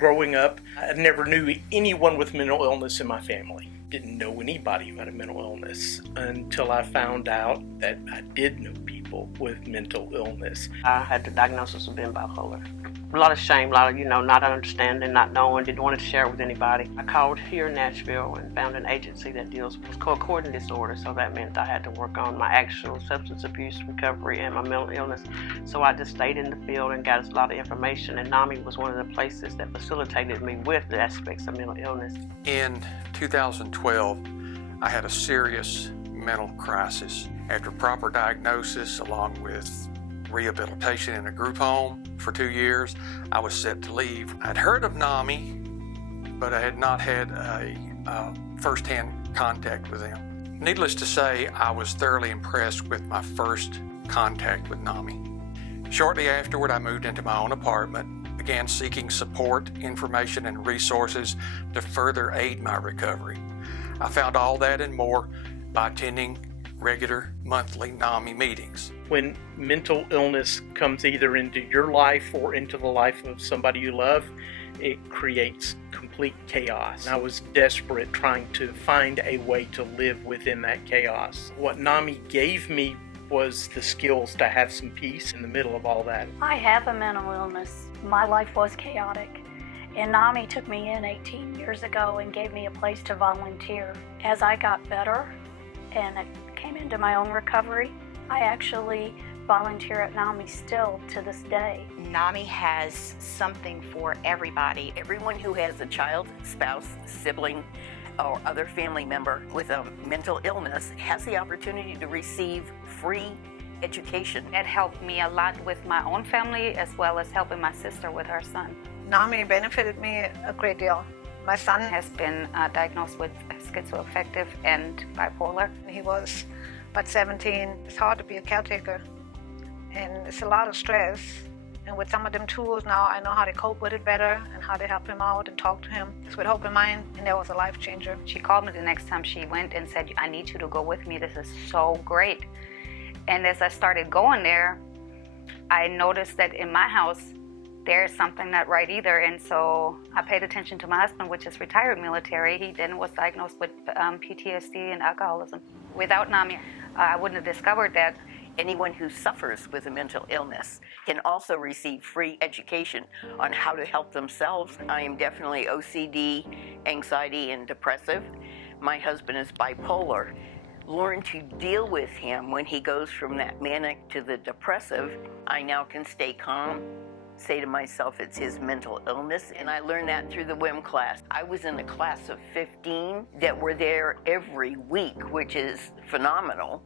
Growing up, I never knew anyone with mental illness in my family. Didn't know anybody who had a mental illness until I found out that I did know people with mental illness. I had the diagnosis of being bipolar. A lot of shame, a lot of, not understanding, not knowing, didn't want to share it with anybody. I called here in Nashville and found an agency that deals with co-occurring disorder, so that meant I had to work on my actual substance abuse recovery and my mental illness. So I just stayed in the field and got a lot of information, and Nami was one of the places that facilitated me with the aspects of mental illness. In 2012, I had a serious mental crisis. After proper diagnosis, along with rehabilitation in a group home for 2 years, I was set to leave. I'd heard of Nami, but I had not had a first-hand contact with them. Needless to say, I was thoroughly impressed with my first contact with Nami. Shortly afterward, I moved into my own apartment, began seeking support, information, and resources to further aid my recovery. I found all that and more by attending regular monthly Nami meetings. When mental illness comes either into your life or into the life of somebody you love, it creates complete chaos. I was desperate trying to find a way to live within that chaos. What Nami gave me was the skills to have some peace in the middle of all that. I have a mental illness. My life was chaotic. And Nami took me in 18 years ago and gave me a place to volunteer. As I got better and I came into my own recovery, I actually volunteer at Nami still to this day. Nami has something for everybody. Everyone who has a child, spouse, sibling, or other family member with a mental illness has the opportunity to receive free education. It helped me a lot with my own family as well as helping my sister with her son. Nami benefited me a great deal. My son Has been diagnosed with schizoaffective and bipolar. he was about 17. It's hard to be a caretaker, and it's a lot of stress. And with some of them tools now, I know how to cope with it better and how to help him out and talk to him. It's with hope in mind, and that was a life changer. She called me the next time she went and said, I need you to go with me. This is so great. And as I started going there, I noticed that in my house, there's something not right either. And so I paid attention to my husband, which is retired military. He then was diagnosed with PTSD and alcoholism. Without Nami, I wouldn't have discovered that. Anyone who suffers with a mental illness can also receive free education on how to help themselves. I am definitely OCD, anxiety, and depressive. My husband is bipolar. Learn to deal with him when he goes from that manic to the depressive. I now can stay calm, say to myself it's his mental illness, and I learned that through the WIM class. I was in a class of 15 that were there every week, which is phenomenal.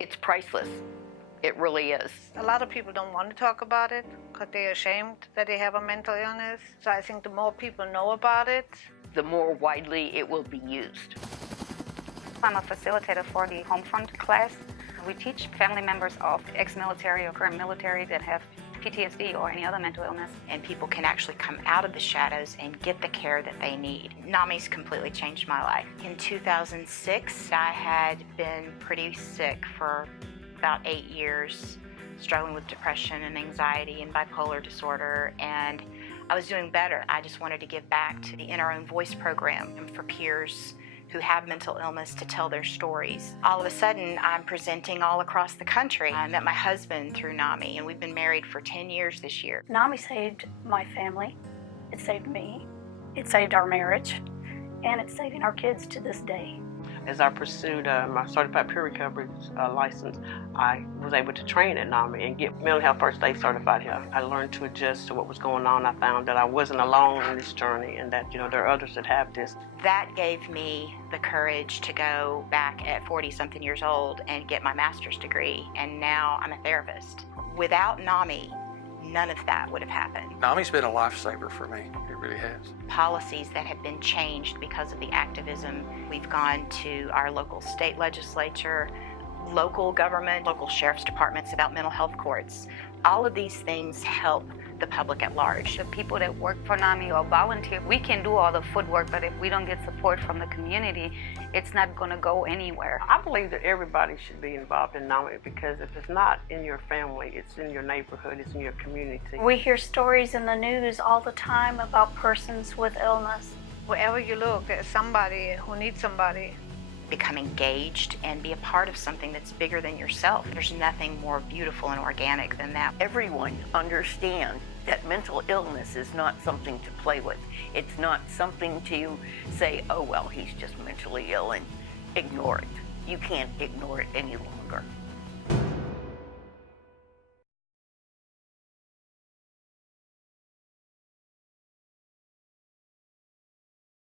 It's priceless. It really is. A lot of people don't want to talk about it because they're ashamed that they have a mental illness. So I think the more people know about it, The more widely it will be used. I'm a facilitator for the Homefront class. We teach family members of ex-military or current military that have PTSD or any other mental illness. And people can actually come out of the shadows and get the care that they need. Nami's completely changed my life. In 2006, I had been pretty sick for about 8 years, struggling with depression and anxiety and bipolar disorder, and I was doing better. I just wanted to give back to the In Our Own Voice program and for peers who have mental illness to tell their stories. All of a sudden, I'm presenting all across the country. I met my husband through Nami, and we've been married for 10 years this year. Nami saved my family. It saved me. It saved our marriage. And it's saving our kids to this day. As I pursued my certified peer recovery license, I was able to train at Nami and get mental health first aid certified here. I learned to adjust to what was going on. I found that I wasn't alone in this journey and that, there are others that have this. That gave me the courage to go back at 40-something years old and get my master's degree, and now I'm a therapist. Without Nami, none of that would have happened. Nami's been a lifesaver for me. It really has. Policies that have been changed because of the activism. We've gone to our local state legislature, local government, local sheriff's departments about mental health courts. All of these things help the public at large. The people that work for Nami or volunteer, we can do all the footwork, but if we don't get support from the community, it's not going to go anywhere. I believe that everybody should be involved in Nami, because if it's not in your family, it's in your neighborhood, it's in your community. We hear stories in the news all the time about persons with illness. Wherever you look, there's somebody who needs somebody. Become engaged and be a part of something that's bigger than yourself. There's nothing more beautiful and organic than that. Everyone understand that mental illness is not something to play with. It's not something to say, oh, well, he's just mentally ill, and ignore it. You can't ignore it any longer.